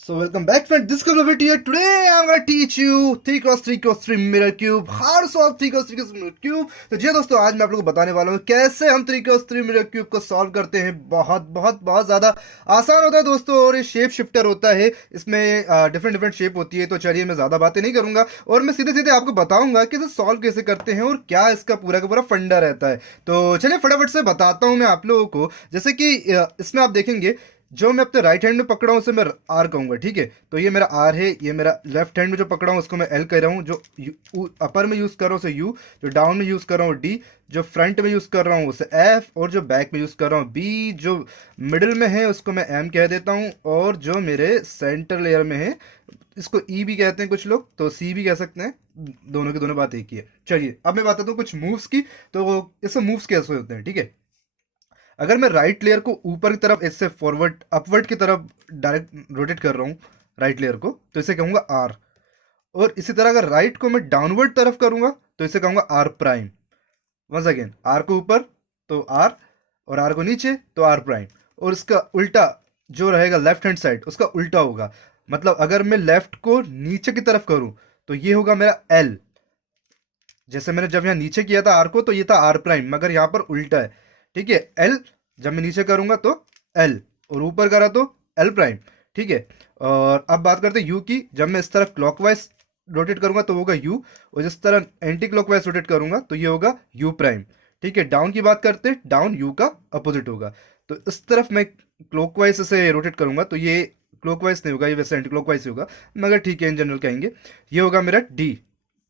So welcome back friend, this is here. Today I'm gonna teach you 3x3x3 mirror cube. How to solve 3x3x3 mirror cube. तो जी दोस्तों, आज मैं आप लोगों को बताने वाला हूँ कैसे हम 3x3 मिरर क्यूब को सॉल्व करते हैं। बहुत बहुत बहुत ज़्यादा आसान होता है दोस्तों, और ये शेप शिफ्टर होता है। इसमें डिफरेंट डिफरेंट शेप होती है। तो चलिए, मैं ज़्यादा बातें नहीं करूँगा और मैं सीधे सीधे आपको बताऊँगा कि इसे सॉल्व कैसे करते हैं और क्या इसका पूरा का पूरा फंडा रहता है। तो चलिए फटाफट से बताता हूँ मैं आप लोगों को। जैसे कि इसमें आप देखेंगे, जो मैं अपने राइट हैंड में पकड़ा हूँ उसे मैं आर कहूँगा, ठीक है। तो ये मेरा आर है। ये मेरा लेफ्ट हैंड में जो पकड़ा हूँ उसको मैं एल कह रहा हूँ। जो अपर में यूज़ कर रहा हूँ उसे यू, जो डाउन में यूज़ कर रहा हूँ डी, जो फ्रंट में यूज़ कर रहा हूँ उसे एफ, और जो बैक में यूज़ कर रहा हूँ बी, जो मिडिल में है उसको मैं एम कह देता हूँ, और जो मेरे सेंटर लेयर में है इसको ई भी कहते हैं कुछ लोग, तो सी भी कह सकते हैं। दोनों की दोनों बात एक ही है। चलिए अब मैं बताता हूँ कुछ मूव्स की। तो इससे मूव्स कैसे होते हैं, ठीक है। अगर मैं राइट लेयर को ऊपर की तरफ इससे फॉरवर्ड अपवर्ड की तरफ डायरेक्ट रोटेट कर रहा हूँ राइट लेयर को, तो इसे कहूँगा आर। और इसी तरह अगर राइट को मैं डाउनवर्ड तरफ करूँगा तो इसे कहूँगा R prime. Once again, R को ऊपर तो आर, और आर को नीचे तो आर प्राइम। और इसका उल्टा जो रहेगा लेफ्ट हैंड साइड, उसका उल्टा होगा। मतलब अगर मैं लेफ्ट को नीचे की तरफ करूँ तो ये होगा मेरा एल। जैसे मैंने जब यहाँ नीचे किया था आर को तो ये था आर प्राइम, मगर यहाँ पर उल्टा है, ठीक है। एल जब मैं नीचे करूंगा तो एल, और ऊपर करा तो एल प्राइम, ठीक है। और अब बात करते हैं यू की। जब मैं इस तरह क्लॉकवाइज रोटेट करूंगा तो होगा यू, और जिस तरह एंटी क्लॉकवाइज रोटेट करूंगा तो ये होगा यू प्राइम, ठीक है। डाउन की बात करते हैं, डाउन यू का अपोजिट होगा। तो इस तरफ मैं क्लॉकवाइज से रोटेट करूंगा तो ये क्लॉकवाइज नहीं होगा, ये वैसे एंटी क्लॉकवाइज होगा, मगर ठीक है, इन जनरल कहेंगे। ये होगा मेरा डी।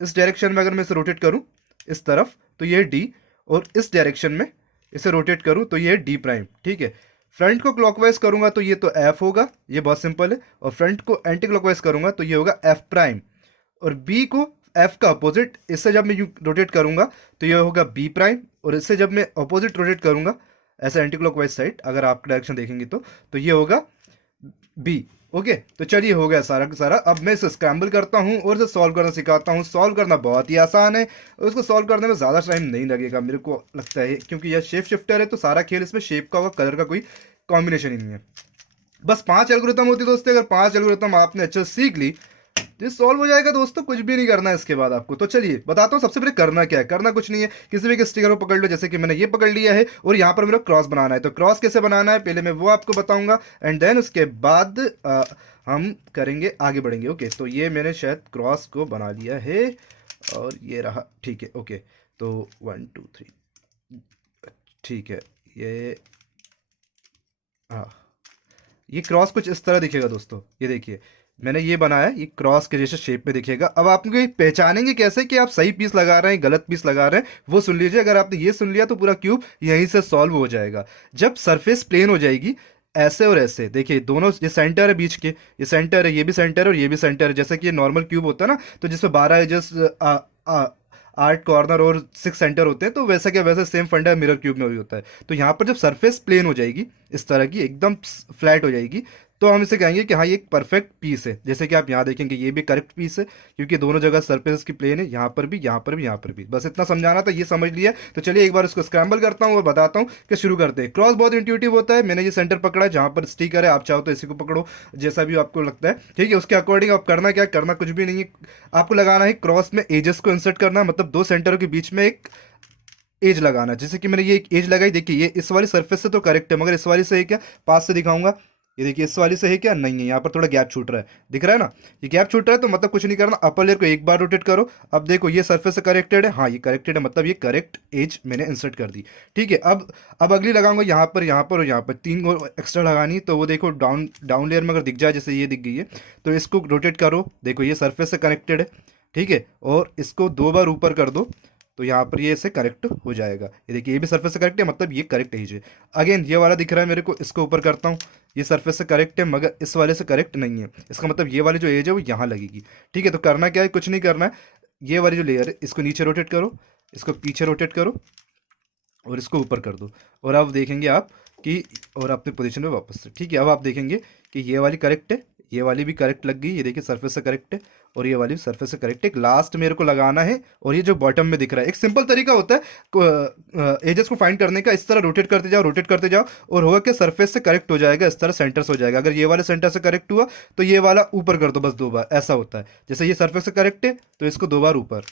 इस डायरेक्शन में अगर मैं इसे रोटेट करूं इस तरफ तो ये डी, और इस डायरेक्शन में इसे रोटेट करूं तो ये डी प्राइम, ठीक है। फ्रंट को क्लॉकवाइज करूंगा तो ये तो एफ होगा, ये बहुत सिंपल है। और फ्रंट को एंटी क्लॉकवाइज करूंगा तो ये होगा एफ प्राइम। और बी को एफ का अपोजिट, इससे जब मैं यू रोटेट करूंगा तो ये होगा बी प्राइम, और इससे जब मैं अपोजिट रोटेट करूंगा ऐसा एंटी क्लॉकवाइज साइड, अगर आप डायरेक्शन देखेंगे तो ये होगा बी। ओके, तो चलिए हो गया सारा का सारा। अब मैं इसे स्क्रैम्बल करता हूँ और इसे सॉल्व करना सिखाता हूँ। सॉल्व करना बहुत ही आसान है और उसको सॉल्व करने में ज़्यादा टाइम नहीं लगेगा मेरे को लगता है, क्योंकि यह शेप शिफ्टर है तो सारा खेल इसमें शेप का होगा, कलर का कोई कॉम्बिनेशन ही नहीं है। बस 5 एल्गोरिथम होती है दोस्तों। अगर 5 एल्गोरिथम आपने अच्छे से सीख ली तो ये सॉल्व हो जाएगा दोस्तों। कुछ भी नहीं करना है इसके बाद आपको। तो चलिए बताता हूँ सबसे पहले करना क्या है। करना कुछ नहीं है, किसी भी स्टिकर को पकड़ लो, जैसे कि मैंने ये पकड़ लिया है, और यहाँ पर मेरा क्रॉस बनाना है। तो क्रॉस कैसे बनाना है पहले मैं वो आपको बताऊंगा, एंड देन उसके बाद हम करेंगे, आगे बढ़ेंगे। ओके, तो ये मैंने शायद क्रॉस को बना लिया है, और ये रहा, ठीक है। ओके, तो 1 2 3, ठीक है। ये हाँ, ये क्रॉस कुछ इस तरह दिखेगा दोस्तों। ये देखिए, मैंने ये बनाया, ये क्रॉस के जैसे शेप में दिखेगा। अब आप ये पहचानेंगे कैसे कि आप सही पीस लगा रहे हैं गलत पीस लगा रहे हैं, वो सुन लीजिए। अगर आपने ये सुन लिया तो पूरा क्यूब यहीं से सॉल्व हो जाएगा। जब सरफेस प्लेन हो जाएगी, ऐसे और ऐसे, देखिए दोनों, ये सेंटर है बीच के, ये सेंटर है, ये भी सेंटर है और ये भी सेंटर है। जैसे कि ये नॉर्मल क्यूब होता है ना, तो जिसमें 12 एजेस, 8 कॉर्नर और 6 सेंटर होते हैं, तो वैसा क्या वैसा सेम फंडा मिरर क्यूब में भी होता है। तो यहाँ पर जब सरफेस प्लेन हो जाएगी, इस तरह की एकदम फ्लैट हो जाएगी, तो हम इसे कहेंगे कि हाँ ये एक परफेक्ट पीस है। जैसे कि आप यहाँ देखेंगे ये भी करेक्ट पीस है, क्योंकि दोनों जगह सरफेस की प्लेन है, यहाँ पर भी, यहाँ पर भी, यहाँ पर भी। बस इतना समझाना था, ये समझ लिया। तो चलिए एक बार इसको स्क्रैम्बल करता हूँ और बताता हूँ कि शुरू करते हैं। क्रॉस बहुत इंट्यूटिव होता है। मैंने ये सेंटर पकड़ा है जहाँ पर स्टिकर है, आप चाहो तो इसी को पकड़ो, जैसा भी आपको लगता है, ठीक है। उसके अकॉर्डिंग आप करना क्या, करना कुछ भी नहीं है। आपको लगाना है क्रॉस में एजेस को इंसर्ट करना, मतलब दो सेंटरों के बीच में एक एज लगाना। जैसे कि मैंने ये एक एज लगाई, देखिए ये इस वाली सरफेस से तो करेक्ट है, मगर इस वाली से है क्या, पास से दिखाऊंगा। ये देखिए इस वाली से है क्या, नहीं है, यहाँ पर थोड़ा गैप छूट रहा है, दिख रहा है ना। ये गैप छूट रहा है तो मतलब कुछ नहीं करना, अपर लेयर को एक बार रोटेट करो। अब देखो ये सरफेस से करेक्टेड है, हाँ ये करेक्टेड है, मतलब ये करेक्ट एज मैंने इंसर्ट कर दी, ठीक है। अब अगली लगाऊंगा यहाँ पर, यहाँ पर और यहाँ पर, 3 और एक्स्ट्रा लगानी। तो वो देखो डाउन डाउन लेयर में अगर दिख जाए, जैसे ये दिख गई है, तो इसको रोटेट करो। देखो ये सरफेस से कनेक्टेड है, ठीक है। और इसको 2 बार ऊपर कर दो तो यहाँ पर ये इससे करेक्ट हो जाएगा। ये देखिए ये भी सरफेस से करेक्ट है, मतलब ये करेक्ट एज है। अगेन ये वाला दिख रहा है मेरे को, इसको ऊपर करता हूँ, ये सरफेस से करेक्ट है, मगर इस वाले से करेक्ट नहीं है। इसका मतलब ये वाली जो एज है वो यहाँ लगेगी, ठीक है। तो करना क्या है, कुछ नहीं करना है। ये वाली जो लेयर है इसको नीचे रोटेट करो, इसको पीछे रोटेट करो, और इसको ऊपर कर दो। और अब देखेंगे आप कि, और अपने पोजीशन में वापस से, ठीक है। अब आप देखेंगे कि ये वाली करेक्ट है, ये वाली भी करेक्ट लग गई, ये देखिए सरफेस से करेक्ट है, और ये वाली भी सरफेस से करेक्ट है। एक लास्ट मेरे को लगाना है, और ये जो बॉटम में दिख रहा है, एक सिंपल तरीका होता है एजेस को फाइंड करने का। इस तरह रोटेट करते जाओ, और होगा कि सरफेस से करेक्ट हो जाएगा, इस तरह सेंटर से हो जाएगा। अगर ये वाले सेंटर से करेक्ट हुआ तो ये वाला ऊपर कर दो बस 2 बार, ऐसा होता है। जैसे ये सरफेस से करेक्ट है तो इसको 2 बार ऊपर।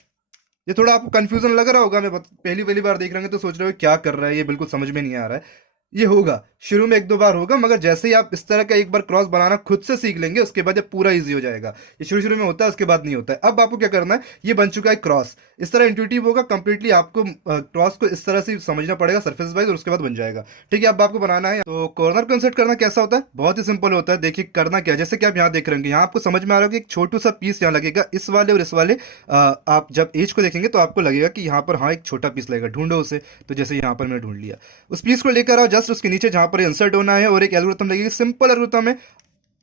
ये थोड़ा आपको कंफ्यूजन लग रहा होगा, पहली पहली बार देख रहे होंगे तो सोच रहे हो क्या कर रहा है, ये बिल्कुल समझ में नहीं आ रहा है। ये होगा शुरू में 1-2 बार होगा, मगर जैसे ही आप इस तरह का एक बार क्रॉस बनाना खुद से सीख लेंगे, उसके बाद ये पूरा इजी हो जाएगा। ये शुरू शुरू में होता है, उसके बाद नहीं होता है। अब आपको क्या करना है, ये बन चुका है क्रॉस, इस तरह इंट्यूटिव होगा कंप्लीटली। आपको क्रॉस को इस तरह से समझना पड़ेगा सरफेस वाइज, और उसके बाद बन जाएगा। ठीक है, अब आपको बनाना है। तो कॉर्नर को इंसर्ट करना कैसा होता है, बहुत ही सिंपल होता है। देखिए करना क्या है, जैसे कि आप यहाँ देख रहे होंगे, यहाँ आपको समझ में आ रहा है कि एक छोटू सा पीस यहाँ लगेगा, इस वाले और इस वाले। आप जब एज को देखेंगे तो आपको लगेगा कि यहाँ पर हाँ एक छोटा पीस लगेगा, ढूंढो उसे। तो जैसे यहाँ पर मैंने ढूंढ लिया, उस पीस को लेकर आओ जस्ट उसके नीचे जहाँ पर इंसर्ट होना है, और एक एल्गोरिथम लगेगी, सिंपल एल्गोरिथम है,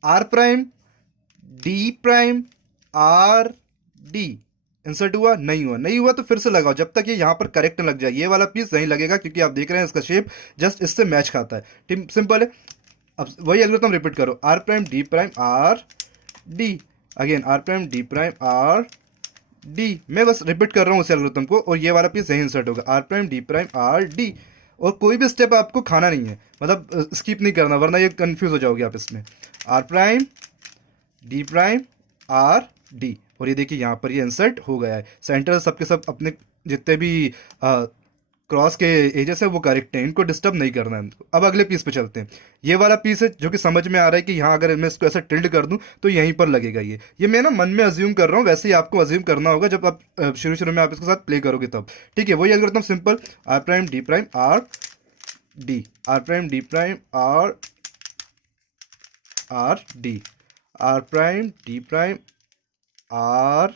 R prime D prime R D. Insert हुआ नहीं हुआ, नहीं हुआ तो फिर से लगाओ जब तक ये यहाँ पर करेक्ट न लग जाए। ये वाला पीस नहीं लगेगा क्योंकि आप देख रहे हैं इसका शेप जस्ट इससे मैच खाता है। ठीक सिंपल है। अब वही एल्गोरिथम रिपीट करो, R prime D prime R D, again R prime D prime R D. मैं बस रिपीट कर रहा हूँ उस एल्गोरिथम को, और ये वाला पीस यही इंसर्ट होगा, R prime D prime R D. और कोई भी स्टेप आपको खाना नहीं है, मतलब स्किप नहीं करना, वरना ये कंफ्यूज हो जाओगे आप इसमें। R prime D prime R D, और ये देखिए यहाँ पर ये इंसर्ट हो गया है। सेंटर सबके सब अपने जितने भी क्रॉस के एजेस है वो करेक्ट है, इनको डिस्टर्ब नहीं करना है। अब अगले पीस पे चलते हैं। ये वाला पीस है जो कि समझ में आ रहा है कि यहाँ अगर मैं इसको ऐसा टिल्ड कर दूं तो यहीं पर लगेगा। ये मैं ना मन में अज्यूम कर रहा हूँ, वैसे ही आपको अज्यूम करना होगा जब आप शुरू शुरू में आप इसके साथ प्ले करोगे तब। ठीक है, वही algorithm simple, R prime D prime R D, R prime D prime R R D, R prime D prime R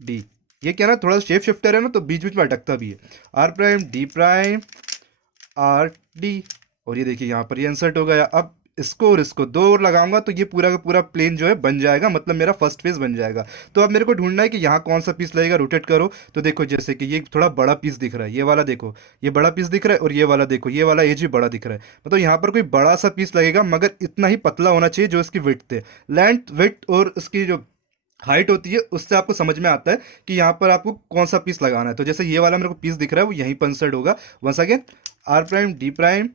D. ये क्या ना थोड़ा शेप शिफ्टर है ना, तो बीच बीच में अटकता भी है। R prime D prime R D, और ये देखिए यहाँ पर ये इंसर्ट हो गया। अब इसको और इसको 2 और लगाऊंगा तो ये पूरा का पूरा प्लेन जो है बन जाएगा, मतलब मेरा फर्स्ट फेज बन जाएगा। तो अब मेरे को ढूंढना है कि यहाँ कौन सा पीस लगेगा। रोटेट करो तो देखो जैसे कि ये थोड़ा बड़ा पीस दिख रहा है, ये वाला देखो ये बड़ा पीस दिख रहा है, और ये वाला देखो ये वाला एज भी बड़ा दिख रहा है। मतलब यहाँ पर कोई बड़ा सा पीस लगेगा, मगर इतना ही पतला होना चाहिए जो इसकी विड्थ है। लेंथ विड्थ और इसकी जो हाइट होती है उससे आपको समझ में आता है कि यहाँ पर आपको कौन सा पीस लगाना है। तो जैसे ये वाला मेरे को पीस दिख रहा है वो यहीं पर इंसर्ट होगा। Once again R prime D prime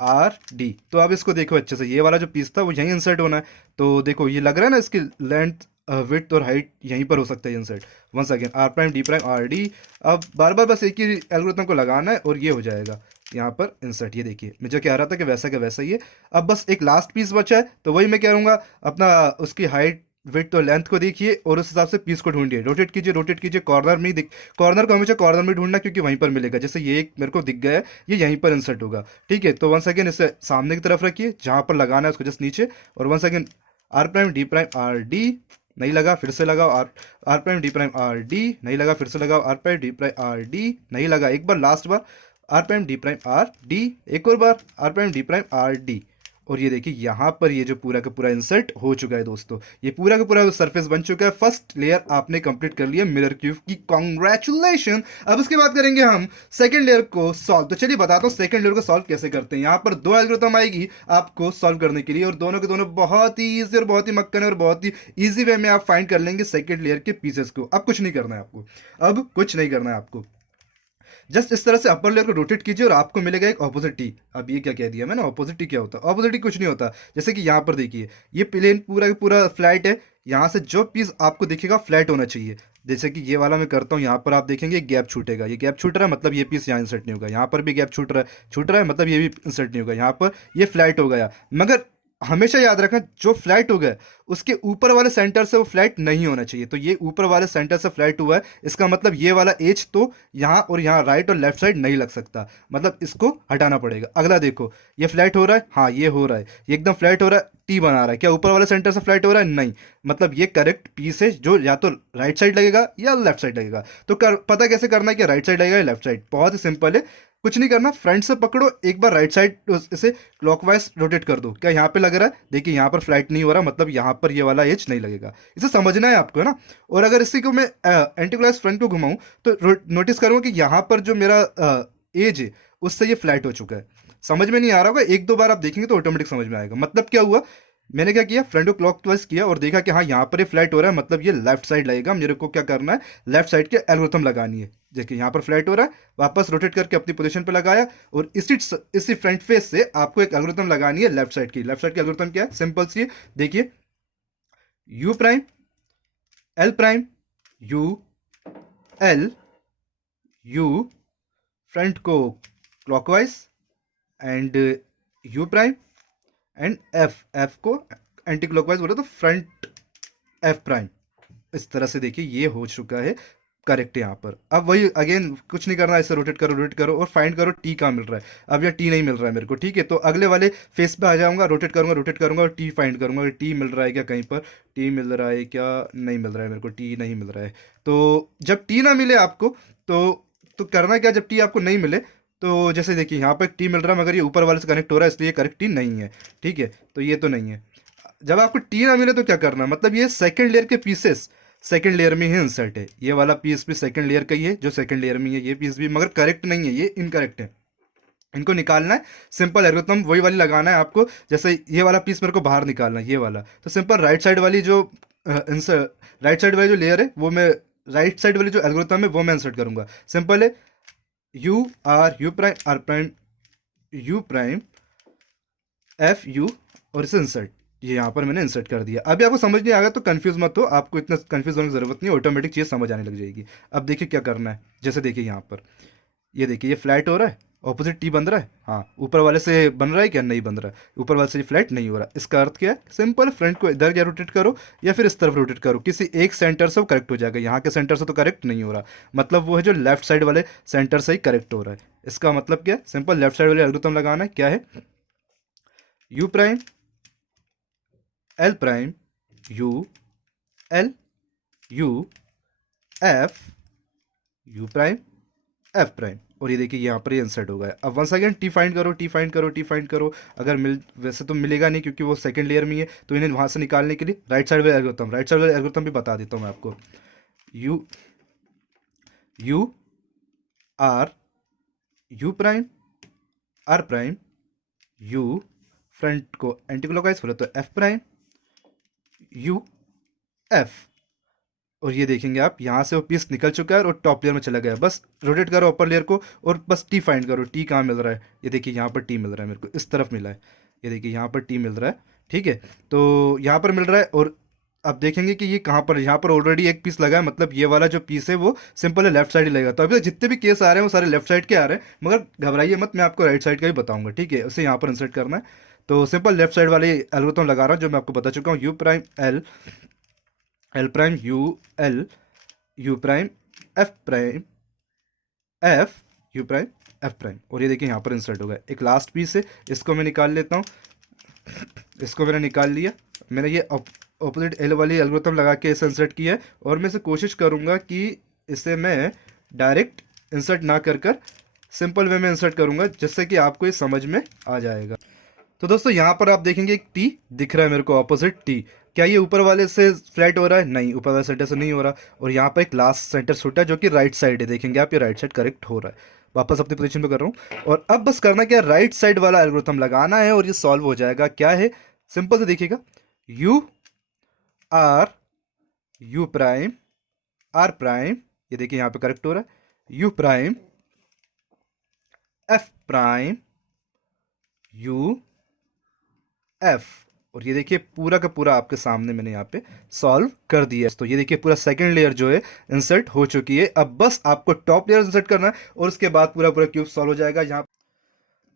R D. तो अब इसको देखो अच्छे से, ये वाला जो पीस था वो यहीं इंसर्ट होना है। तो देखो ये लग रहा है ना, इसकी लेंथ विड्थ और हाइट यहीं पर हो सकता है insert. Once again R prime D prime R D. अब बार बार बस एक ही एल्गोरिथम को लगाना है और ये हो जाएगा यहाँ पर इंसर्ट। ये देखिए मुझे कह रहा था कि वैसा का वैसा ही है। अब बस एक लास्ट पीस बचा है, तो वही मैं कह रहूँगा, अपना उसकी हाइट विड्थ और लेंथ को देखिए और उस हिसाब से पीस को ढूंढिए। रोटेट कीजिए कॉर्नर में ही कॉर्नर को हमेशा कॉर्नर में ढूंढना, क्योंकि वहीं पर मिलेगा। जैसे ये एक मेरे को दिख गया है, ये यहीं पर इंसर्ट होगा। ठीक है, तो वंस अगेन इसे सामने की तरफ रखिए, जहाँ पर लगाना है उसको जस्ट नीचे, और once again R prime D prime R D. नहीं लगा, फिर से लगाओ, R prime D prime R D. नहीं लगा, फिर से लगाओ, R prime D prime R D. नहीं लगा, एक बार लास्ट बार R prime D prime R D, एक और बार R prime D prime R D. और ये देखिए यहाँ पर ये जो पूरा का पूरा इंसर्ट हो चुका है दोस्तों। ये पूरा का पूरा सरफेस बन चुका है। फर्स्ट लेयर आपने कंप्लीट कर लिया मिरर क्यूब की, कॉन्ग्रेचुलेशन। अब उसके बाद करेंगे हम सेकंड लेयर को सॉल्व। तो चलिए बताता हूँ सेकंड लेयर को सॉल्व कैसे करते हैं। यहाँ पर 2 एल्गोरिथम आएगी आपको सॉल्व करने के लिए, और दोनों के दोनों बहुत ही ईजी और बहुत ही मक्कन और बहुत ही ईजी वे में आप फाइंड कर लेंगे सेकंड लेयर के पीसेस को। अब कुछ नहीं करना है आपको, अब कुछ नहीं करना है आपको। जस्ट इस तरह से अपर लेयर को रोटेट कीजिए और आपको मिलेगा एक ऑपोजिट टी। अब ये क्या कह दिया मैंने, ऑपोजिट टी क्या होता है? ऑपोजिट टी कुछ नहीं होता। जैसे कि यहाँ पर देखिए ये प्लेन पूरा पूरा फ्लैट है, यहाँ से जो पीस आपको दिखेगा फ्लैट होना चाहिए। जैसे कि ये वाला मैं करता हूँ, यहाँ पर आप देखेंगे गैप छूटेगा, ये गैप छूट रहा है मतलब ये पीस यहाँ इंसर्ट नहीं होगा। यहाँ पर भी गैप छूट रहा है मतलब ये भी इंसर्ट नहीं होगा। यहाँ पर ये फ्लैट हो गया, मगर हमेशा याद रखना जो फ्लैट हो गया उसके ऊपर वाले सेंटर से वो फ्लैट नहीं होना चाहिए। तो ये ऊपर वाले सेंटर से फ्लैट हुआ है, इसका मतलब ये वाला एज तो यहाँ और यहाँ राइट और लेफ्ट साइड नहीं लग सकता, मतलब इसको हटाना पड़ेगा। अगला देखो ये फ्लैट हो रहा है, हाँ ये हो रहा है, ये एकदम फ्लैट हो रहा है, टी बना रहा है। क्या ऊपर वाले सेंटर से फ्लैट हो रहा है? नहीं, मतलब ये करेक्ट पीस है जो या तो राइट साइड लगेगा या लेफ्ट साइड लगेगा। तो पता कैसे करना है कि राइट साइड लगेगा या लेफ्ट साइड? बहुत ही सिंपल है, कुछ नहीं करना, फ्रंट से पकड़ो, एक बार राइट साइड इसे क्लॉकवाइज रोटेट कर दो। क्या यहाँ पे लग रहा है? देखिए यहाँ पर फ्लैट नहीं हो रहा, मतलब यहाँ पर ये वाला एज नहीं लगेगा। इसे समझना है आपको, है ना। और अगर इसी को मैं एंटी क्लॉकवाइज फ्रंट को घुमाऊं तो नोटिस करूंगा कि यहाँ पर जो मेरा एज है उससे ये फ्लैट हो चुका है। समझ में नहीं आ रहा होगा, 1-2 बार आप देखेंगे तो ऑटोमेटिक समझ में आएगा। मतलब क्या हुआ, मैंने क्या किया, फ्रंट को क्लॉकवाइज किया और देखा कि हाँ यहाँ पर ये फ्लैट हो रहा है, मतलब ये लेफ्ट साइड लगेगा, मेरे को क्या करना है, लेफ्ट साइड के एल्गोरिथम लगानी है। देखिए यहाँ पर फ्लैट हो रहा है, वापस रोटेट करके अपनी पोजीशन पे लगाया, और इसी फ्रंट फेस से आपको एक एल्गोरिथम लगानी है लेफ्ट साइड की। लेफ्ट साइड की एल्गोरिथम क्या है, सिंपल सी है, देखिए U prime L prime U L U, front को clockwise, and U prime and F, F को एंटी क्लॉकवाइज बोले तो फ्रंट एफ प्राइम। इस तरह से देखिए ये हो चुका है करेक्ट यहाँ पर। अब वही अगेन कुछ नहीं करना, इसे रोटेट करो और फाइंड करो टी कहाँ मिल रहा है। अब यहाँ टी नहीं मिल रहा है मेरे को, ठीक है, तो अगले वाले फेस पे आ जाऊंगा, रोटेट करूंगा और टी फाइंड करूंगा, टी मिल रहा है क्या कहीं पर, टी मिल रहा है क्या, नहीं मिल रहा है मेरे को, टी नहीं मिल रहा है। तो जब टी ना मिले आपको तो करना क्या, जब टी आपको नहीं मिले तो जैसे देखिए यहाँ पर एक टी मिल रहा है मगर ये ऊपर वाले से कनेक्ट हो रहा है, इसलिए करेक्ट टी नहीं है, ठीक है, तो ये तो नहीं है। जब आपको टी ना मिले तो क्या करना, मतलब ये सेकंड लेयर के पीसेस सेकंड लेयर में ही इंसर्ट है, ये वाला पीस भी सेकंड लेयर का ही है जो सेकंड लेयर में है, ये पीस भी, मगर करेक्ट नहीं है, ये इनकरेक्ट है, इनको निकालना है। सिंपल एल्गोरिथम वही वाली लगाना है आपको, जैसे ये वाला पीस मेरे को बाहर निकालना है, ये वाला, तो सिंपल राइट साइड वाली जो राइट साइड वाली जो लेयर है वो मैं, राइट साइड वाली जो एल्गोरिथम है वो मैं इंसर्ट करूंगा। सिंपल है, U prime R prime U prime F U, और इसे इंसर्ट, ये यहाँ पर मैंने इंसर्ट कर दिया। अभी आपको समझ नहीं आएगा तो कंफ्यूज मत हो, आपको इतना कंफ्यूज होने की जरूरत नहीं है, ऑटोमेटिक चीज़ समझ आने लग जाएगी। अब देखिए क्या करना है, जैसे देखिए यहाँ पर ये देखिए ये फ्लैट हो रहा है, ऑपोजिट टी बन रहा है, हाँ ऊपर वाले से बन रहा है क्या, नहीं बन रहा है, ऊपर वाले से फ्लैट नहीं हो रहा। इसका अर्थ क्या है, सिंपल फ्रंट को इधर या रोटेट करो या फिर इस तरफ रोटेट करो, किसी एक सेंटर से वो करेक्ट हो जाएगा। यहाँ के सेंटर से तो करेक्ट नहीं हो रहा, मतलब वो है जो लेफ्ट साइड वाले सेंटर से ही करेक्ट हो रहा है। इसका मतलब क्या है, सिंपल लेफ्ट साइड वाले एल्गोरिथम लगाना है, क्या है, U prime L prime U L U F you prime F prime, और ये देखिए यहाँ पर ये इंसर्ट हो गया। अब वंस अगेन टी फाइंड करो, टी फाइंड करो, टी फाइंड करो, अगर मिल, वैसे तो मिलेगा नहीं क्योंकि वो सेकंड लेयर में है, तो इन्हें वहाँ से निकालने के लिए राइट साइड वाले एल्गोरिथम, राइट साइड वाले एल्गोरिथम भी बता देता हूँ मैं आपको, U U R U prime R prime U, front को एंटी क्लॉकवाइज बोले तो एफ प्राइम यू एफ, और ये देखेंगे आप यहाँ से वो पीस निकल चुका है और टॉप लेयर में चला गया। बस रोटेट करो अपर लेयर को और बस टी फाइंड करो, टी कहाँ मिल रहा है, ये देखिए यहाँ पर टी मिल रहा है मेरे को, इस तरफ मिला है, ये देखिए यहाँ पर टी मिल रहा है, ठीक है, तो यहाँ पर मिल रहा है। और अब देखेंगे कि ये कहाँ पर, यहाँ पर ऑलरेडी एक पीस लगा है, मतलब ये वाला जो पीस है वो सिंपल है लेफ्ट साइड ही लगेगा। तो अभी तक जितने भी केस आ रहे हैं वो सारे लेफ्ट साइड के आ रहे हैं, मगर घबराइए मत, मैं आपको राइट साइड का भी बताऊंगा, ठीक है, उसे यहाँ पर इंसर्ट करना है। तो सिंपल लेफ्ट साइड वाले एल्गोरिथम लगा रहा हूँ जो मैं आपको बता चुका हूँ, you prime L L prime U L you prime F prime F you prime F prime, और ये देखिए यहाँ पर इंसर्ट हो गया। एक लास्ट पीस है, इसको मैं निकाल लेता हूँ, इसको मैंने निकाल लिया, मैंने ये ऑपोजिट एल वाली एल्गोरिथम लगा के इसे इंसर्ट किया है, और मैं इसे कोशिश करूँगा कि इसे मैं डायरेक्ट इंसर्ट ना कर सिंपल वे में इंसर्ट करूँगा, जिससे कि आपको ये समझ में आ जाएगा। तो दोस्तों यहाँ पर आप देखेंगे एक टी दिख रहा है मेरे को, ऑपोजिट टी, क्या ये ऊपर वाले से फ्लैट हो रहा है, नहीं, ऊपर वाले सेंटर से नहीं हो रहा, और यहाँ पर एक लास्ट सेंटर छूटा है जो कि राइट साइड है, देखेंगे आप ये राइट साइड करेक्ट हो रहा है। वापस अपनी पोजीशन पे कर रहा हूँ, और अब बस करना क्या, राइट साइड वाला एल्गोरिथम लगाना है और ये सॉल्व हो जाएगा। क्या है, सिंपल से देखिएगा, U R U prime R prime, ये देखिए यहाँ पे करेक्ट हो रहा है, U prime F prime U F, और ये देखिए पूरा का पूरा आपके सामने मैंने यहाँ पे सॉल्व कर दिया। तो ये देखिए पूरा सेकंड लेयर जो है इंसर्ट हो चुकी है। अब बस आपको टॉप लेयर इंसर्ट करना है और उसके बाद पूरा पूरा क्यूब सॉल्व हो जाएगा यहाँ।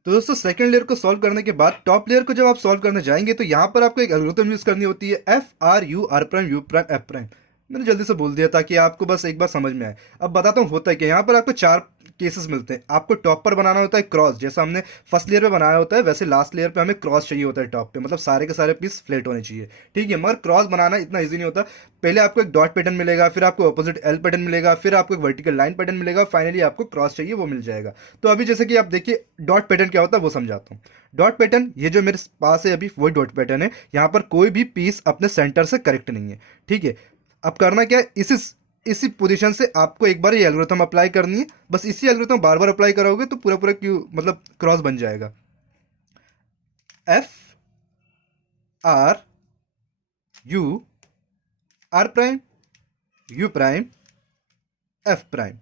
तो दोस्तों सेकंड लेयर को सॉल्व करने के बाद टॉप लेयर को जब आप सॉल्व करने जाएंगे तो यहाँ पर आपको एक एल्गोरिथम यूज करनी होती है, F R U R prime U prime F prime. मैंने जल्दी से बोल दिया ताकि आपको बस एक बार समझ में आए। अब बताता हूँ होता है कि यहाँ पर आपको चार केसेस मिलते हैं। आपको टॉप पर बनाना होता है क्रॉस, जैसा हमने फर्स्ट लेयर पे बनाया होता है वैसे लास्ट लेयर पे हमें क्रॉस चाहिए होता है टॉप पे, मतलब सारे के सारे पीस फ्लैट होने चाहिए, ठीक है। मगर क्रॉस बनाना इतना ईजी नहीं होता। पहले आपको एक डॉट पैटर्न मिलेगा, फिर आपको ऑपोजिट एल पैटर्न मिलेगा, फिर आपको एक वर्टिकल लाइन पैटर्न मिलेगा, फाइनली आपको क्रॉस चाहिए वो मिल जाएगा। तो अभी जैसे कि आप देखिए डॉट पैटर्न क्या होता है वो समझाता हूँ। डॉट पैटर्न, ये जो मेरे पास है अभी वही डॉट पैटर्न है। यहाँ पर कोई भी पीस अपने सेंटर से करेक्ट नहीं है, ठीक है। अब करना क्या है, इसी पोजीशन से आपको एक बार ये एल्गोरिथम अप्लाई करनी है। बस इसी एल्गोरिथम बार बार अप्लाई करोगे तो पूरा पूरा क्यू मतलब क्रॉस बन जाएगा। F R U R prime U prime F prime.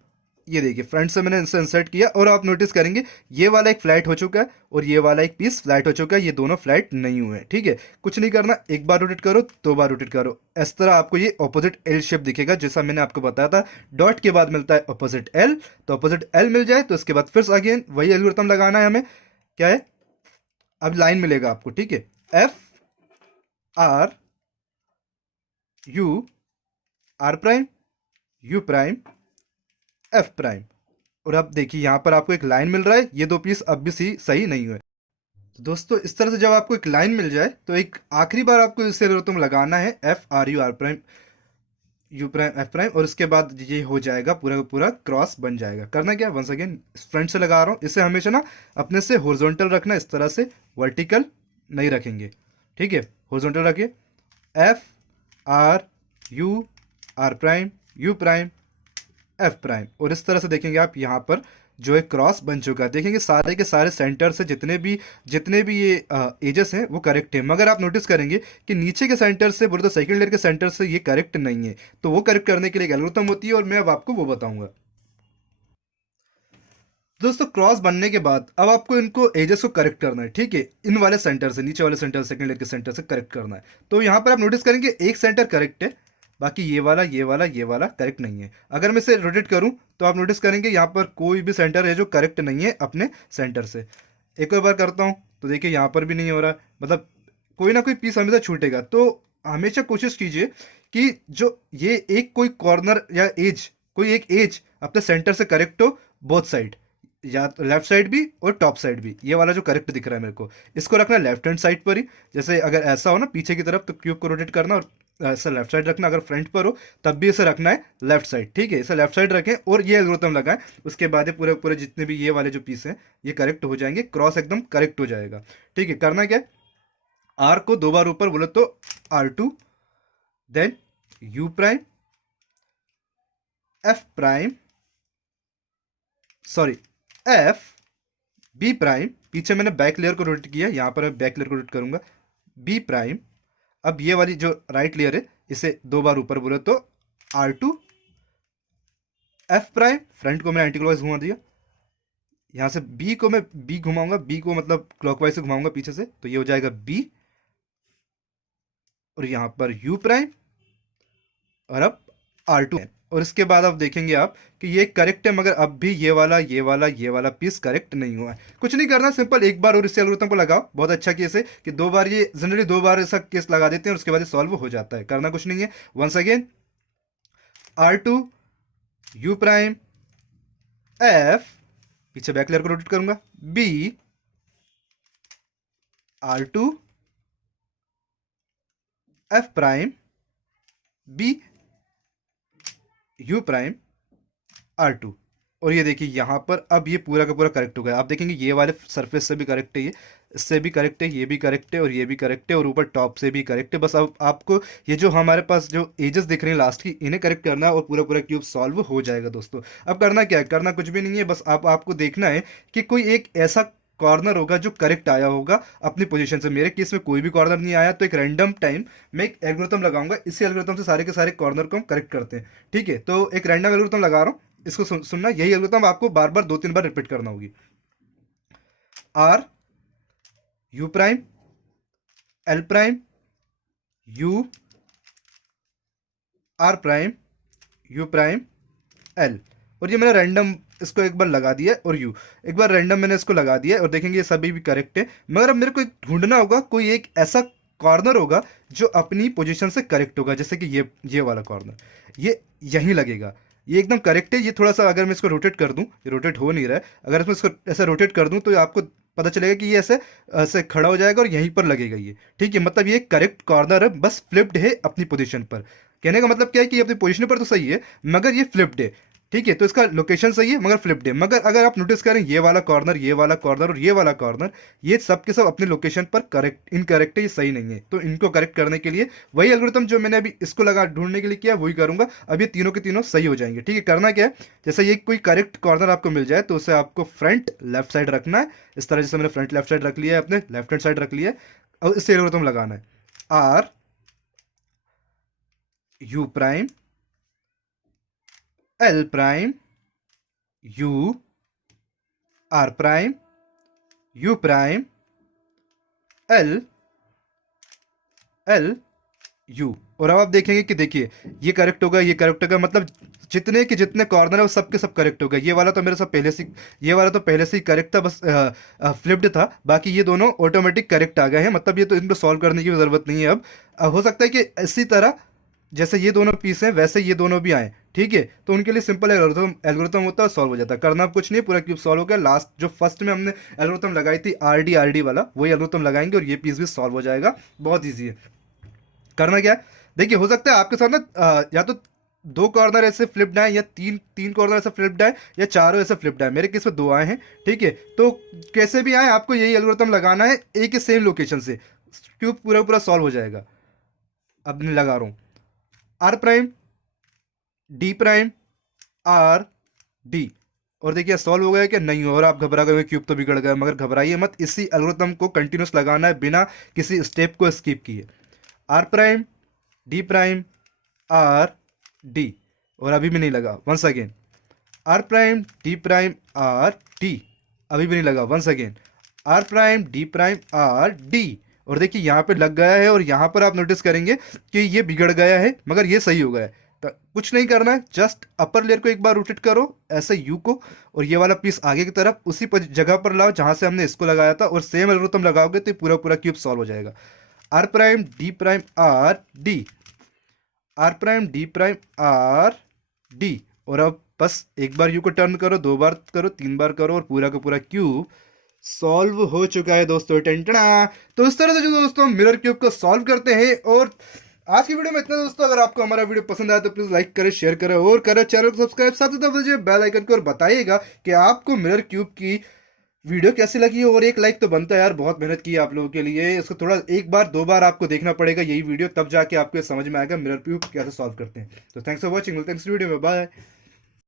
ये देखिए फ्रंट से मैंने इसे इंसर्ट किया और आप नोटिस करेंगे ये वाला एक फ्लैट हो चुका है और ये वाला एक पीस फ्लैट हो चुका है, ये दोनों फ्लैट नहीं हुए हैं। ठीक है, कुछ नहीं करना, एक बार रोटेट करो, दो बार रोटेट करो, इस तरह आपको ये ऑपोजिट एल शेप दिखेगा जैसा मैंने आपको बताया था। डॉट के बाद मिलता है ऑपोजिट एल, तो ऑपोजिट एल मिल जाए तो इसके बाद फिर अगेन वही एल्गोरिथम लगाना है हमें। क्या है, अब लाइन मिलेगा आपको। ठीक है, F R U R prime U prime F prime. और अब देखिए यहाँ पर आपको एक लाइन मिल रहा है, ये दो पीस अब भी सही नहीं हुए। तो दोस्तों इस तरह से जब आपको एक लाइन मिल जाए तो एक आखिरी बार आपको इसे एल्गोरिथम लगाना है, F R U R prime U prime F prime, और इसके बाद ये हो जाएगा पूरा का पूरा क्रॉस बन जाएगा। करना क्या, वंस अगेन फ्रंट से लगा रहा हूँ, इसे हमेशा ना अपने से हॉरिजॉन्टल रखना, इस तरह से वर्टिकल नहीं रखेंगे। ठीक है, हॉरिजॉन्टल रखिए, F R U R prime U prime F prime, और इस तरह से देखेंगे आप यहाँ पर जो एक क्रॉस बन चुका है। देखेंगे सारे के सारे सेंटर से जितने भी ये एजेस हैं वो करेक्ट है, मगर आप नोटिस करेंगे कि नीचे के सेंटर से बोले तो सेकंड लेयर के सेंटर से ये करेक्ट नहीं है। तो वो करेक्ट करने के लिए एक एल्गोरिथम होती है और मैं अब आपको वो बताऊंगा। दोस्तों क्रॉस बनने के बाद अब आपको इनको एजेस को करेक्ट करना है। ठीक है, इन वाले सेंटर से, नीचे वाले सेंटर, सेकंड लेयर के सेंटर से करेक्ट करना है। तो यहाँ पर आप नोटिस करेंगे एक सेंटर करेक्ट है, बाकी ये वाला करेक्ट नहीं है। अगर मैं इसे रोटेट करूं तो आप नोटिस करेंगे यहाँ पर कोई भी सेंटर है जो करेक्ट नहीं है अपने सेंटर से। एक और बार करता हूं तो देखिए यहाँ पर भी नहीं हो रहा, मतलब कोई ना कोई पीस हमेशा छूटेगा। तो हमेशा कोशिश कीजिए कि जो ये एक कोई कॉर्नर या एज, कोई एक एज अपने सेंटर से करेक्ट हो, बोथ साइड, या लेफ्ट साइड भी और टॉप साइड भी। ये वाला जो करेक्ट दिख रहा है मेरे को, इसको रखना लेफ्ट हैंड साइड पर ही। जैसे अगर ऐसा हो ना पीछे की तरफ तो क्यूब को रोटेट करना और ऐसा लेफ्ट साइड रखना, अगर फ्रंट पर हो तब भी इसे रखना है लेफ्ट साइड। ठीक है, इसे लेफ्ट साइड रखें और ये एल्गोरिथम लगाएं, उसके बाद ये पूरे पूरे जितने भी ये वाले जो पीस हैं ये करेक्ट हो जाएंगे, क्रॉस एकदम करेक्ट हो जाएगा। ठीक है, करना क्या है, आर को दो बार ऊपर बोले तो R two, then U prime F prime, sorry F B prime, पीछे मैंने बैक लेयर को रोटेट किया, यहां पर मैं बैक लेयर को रोटेट करूंगा, बी प्राइम। अब ये वाली जो राइट लेयर है इसे दो बार ऊपर बोले तो R two F prime, front को मैंने एंटी क्लॉकवाइज घुमा दिया, यहां से बी को मैं बी घुमाऊंगा, बी को मतलब क्लॉकवाइज से घुमाऊंगा पीछे से, तो ये हो जाएगा बी, और यहां पर यू प्राइम, और अब आर टू। और इसके बाद आप देखेंगे आप कि ये करेक्ट है, मगर अब भी ये वाला पीस करेक्ट नहीं हुआ है। कुछ नहीं करना, सिंपल एक बार और इस एल्गोरिथम को लगाओ, बहुत अच्छा केस है कि दो बार, ये जनरली दो बार ऐसा केस लगा देते हैं और उसके बाद ये सॉल्व हो जाता है। करना कुछ नहीं है, once again R two U prime F, पीछे बैक लेयर को रोटेट करूंगा, B R two F prime B U prime R two. और ये देखिए यहाँ पर अब ये पूरा का पूरा करेक्ट हो गया। आप देखेंगे ये वाले सरफेस से भी करेक्ट है, ये इससे भी करेक्ट है, ये भी करेक्ट है और ये भी करेक्ट है, और ऊपर टॉप से भी करेक्ट है। बस अब आपको ये जो हमारे पास जो एजेस दिख रहे हैं लास्ट की, इन्हें करेक्ट करना है और पूरा पूरा क्यूब सॉल्व हो जाएगा दोस्तों। अब करना क्या है, करना कुछ भी नहीं है, बस आपको देखना है कि कोई एक ऐसा कॉर्नर होगा जो करेक्ट आया होगा अपनी पोजीशन से। मेरे केस में कोई भी कॉर्नर नहीं आया, तो एक रैंडम टाइम मैं एक एल्गोरिथम लगाऊंगा, इसी एल्गोरिथम से सारे के सारे कॉर्नर को हम करेक्ट करते हैं। ठीक है, तो एक रैंडम एल्गोरिथम लगा रहा हूँ, इसको सुनना, यही एल्गोरिथम आपको बार बार 2-3 बार रिपीट करना होगी। R U prime L prime U R prime U prime L, और ये मैंने रैंडम इसको एक बार लगा दिया, और यू एक बार रैंडम मैंने इसको लगा दिया, और देखेंगे ये सभी भी करेक्ट है। मगर अब मेरे को ढूंढना होगा कोई एक ऐसा कॉर्नर होगा जो अपनी पोजीशन से करेक्ट होगा। जैसे कि ये वाला कॉर्नर ये यहीं लगेगा, ये एकदम करेक्ट है। ये थोड़ा सा अगर मैं इसको रोटेट कर दूं, ये रोटेट हो नहीं रहा है, अगर मैं इसको ऐसे रोटेट कर दूं तो आपको पता चलेगा कि ये ऐसे ऐसे खड़ा हो जाएगा और यहीं पर लगेगा ये। ठीक है, मतलब ये करेक्ट कॉर्नर है, बस फ्लिप्ड है अपनी पोजीशन पर। कहने का मतलब क्या है कि ये अपनी पोजीशन पर तो सही है मगर ये फ्लिप्ड है। ठीक है, तो इसका लोकेशन सही है मगर फ्लिप्ड है। मगर अगर आप नोटिस करें ये वाला कॉर्नर, ये वाला कॉर्नर और ये वाला कॉर्नर, ये सब के सब अपने लोकेशन पर करेक्ट इनकरेक्ट है, ये सही नहीं है। तो इनको करेक्ट करने के लिए वही एल्गोरिथम जो मैंने अभी इसको लगा ढूंढने के लिए किया वही करूंगा। अब ये तीनों के तीनों सही हो जाएंगे। ठीक है, करना क्या है, जैसे ये कोई करेक्ट कॉर्नर आपको मिल जाए तो उसे आपको फ्रंट लेफ्ट साइड रखना है, इस तरह जैसे मैंने फ्रंट लेफ्ट साइड रख लिया है, अपने लेफ्ट हैंड साइड रख लिया है, और इससे एल्गोरिथम लगाना है। R U prime L prime U R prime U prime L L U. और अब आप देखेंगे कि देखिए ये करेक्ट होगा, ये करेक्ट होगा, मतलब जितने के जितने कॉर्नर है वो सब के सब करेक्ट हो गए। ये वाला तो मेरे साथ पहले से, ये वाला तो पहले से ही करेक्ट था, बस फ्लिप्ड था। बाकी ये दोनों ऑटोमेटिक करेक्ट आ गए हैं, मतलब ये तो इनको सॉल्व करने की ज़रूरत नहीं है। अब हो सकता है कि इसी तरह जैसे ये दोनों पीस हैं वैसे ये दोनों भी आए, ठीक है। तो उनके लिए सिंपल एल्गोरिथम होता है, सॉल्व हो जाता है। करना अब कुछ नहीं, पूरा क्यूब सॉल्व हो गया। लास्ट जो फर्स्ट में हमने एल्गोरिथम लगाई थी आर डी वाला, वही एल्गोरिथम लगाएंगे और ये पीस भी सॉल्व हो जाएगा। बहुत ईजी है। करना क्या है, देखिए हो सकता है आपके साथ ना या तो दो कॉर्नर ऐसे फ्लिप्ड आए, या तीन तीन कॉर्नर ऐसे फ्लिप्ड आए, या चारों ऐसे फ्लिप्ड आए। मेरे केस में दो आए हैं, ठीक है। तो कैसे भी आए आपको यही एल्गोरिथम लगाना है, एक ही सेम लोकेशन से, क्यूब पूरा पूरा सॉल्व हो जाएगा। अब मैं लगा रहा हूँ R prime D prime R D, और देखिए सॉल्व हो गया कि नहीं। और आप घबरा गए क्यूब तो बिगड़ गए, मगर घबराइए मत, इसी एल्गोरिथम को कंटिन्यूस लगाना है बिना किसी स्टेप को स्किप किए। R prime D prime R D, और अभी भी नहीं लगा, once again R prime D prime R D, अभी भी नहीं लगा, once again R prime D prime R D. और देखिए यहाँ पे लग गया है, और यहाँ पर आप नोटिस करेंगे कि ये बिगड़ गया है, मगर ये सही हो गया है। तो कुछ नहीं करना है, जस्ट अपर लेयर को एक बार रोटेट करो ऐसे यू को, और ये वाला पीस आगे की तरफ उसी जगह पर लाओ जहाँ से हमने इसको लगाया था, और सेम एल्गोरिथम लगाओगे तो पूरा पूरा क्यूब सॉल्व हो जाएगा। R prime D prime R D, R prime D prime R D. और अब बस एक बार यू को टर्न करो, दो बार करो, तीन बार करो, और पूरा का पूरा क्यूब सॉल्व हो चुका है दोस्तों। टेंटना। तो इस तरह से जो दोस्तों हम मिरर क्यूब को सॉल्व करते हैं। और आज की वीडियो में इतना दोस्तों, अगर आपको हमारा वीडियो पसंद आया तो प्लीज लाइक करें, शेयर करें और करें चैनल को सब्सक्राइब, साथ ही दबाइए बेल आइकन को, और बताइएगा कि आपको मिरर क्यूब की वीडियो कैसी लगी। और एक लाइक तो बनता है यार, बहुत मेहनत की है आप लोगों के लिए। इसको थोड़ा एक बार दो बार आपको देखना पड़ेगा यही वीडियो, तब जाके आपको समझ में आएगा मिरर क्यूब कैसे सॉल्व करते हैं। तो thanks for watching, thanks video में, बाय।